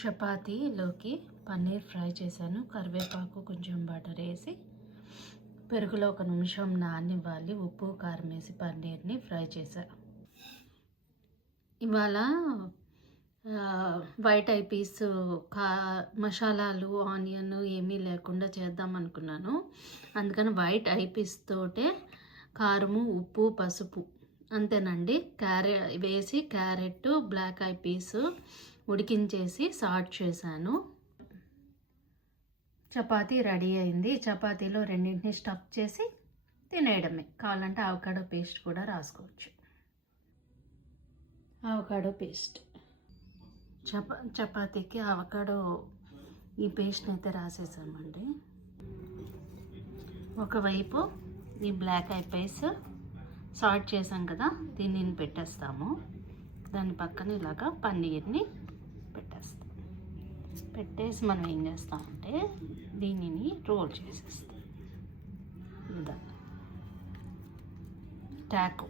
చపాతీలోకి పన్నీర్ ఫ్రై చేశాను. కరివేపాకు కొంచెం బటర్ వేసి పెరుగులో 1 నిమిషం నాననివ్వాలి. ఉప్పు కారం వేసి పన్నీర్ని ఫ్రై చేశాను. ఇవాళ వైట్ ఐపీస్ మసాలాలు ఆనియన్ ఏమీ లేకుండా చేద్దాం అనుకున్నాను. అందుకని వైట్ ఐపీస్ తోటే కారము ఉప్పు పసుపు అంతేనండి వేసి క్యారెట్ బ్లాక్ ఐపీస్ ఉడికించేసి సాల్ట్ చేశాను. చపాతీ రెడీ అయింది. చపాతీలో రెండింటిని స్టఫ్ చేసి తినేయడమే. కావాలంటే అవకాడో పేస్ట్ కూడా రాసుకోవచ్చు. అవకాడో పేస్ట్ చపాతీకి అవకాడో ఈ పేస్ట్ని అయితే రాసేసామండి. ఒకవైపు ఈ బ్లాక్ ఐపీస్ సాల్ట్ చేసాం కదా, దీనిని పెట్టేస్తాము. దాని పక్కన ఇలాగా పన్నీర్ని పెట్టేసి మనం ఏం చేస్తామంటే దీనిని రోల్ చేసేస్తాం. టాకో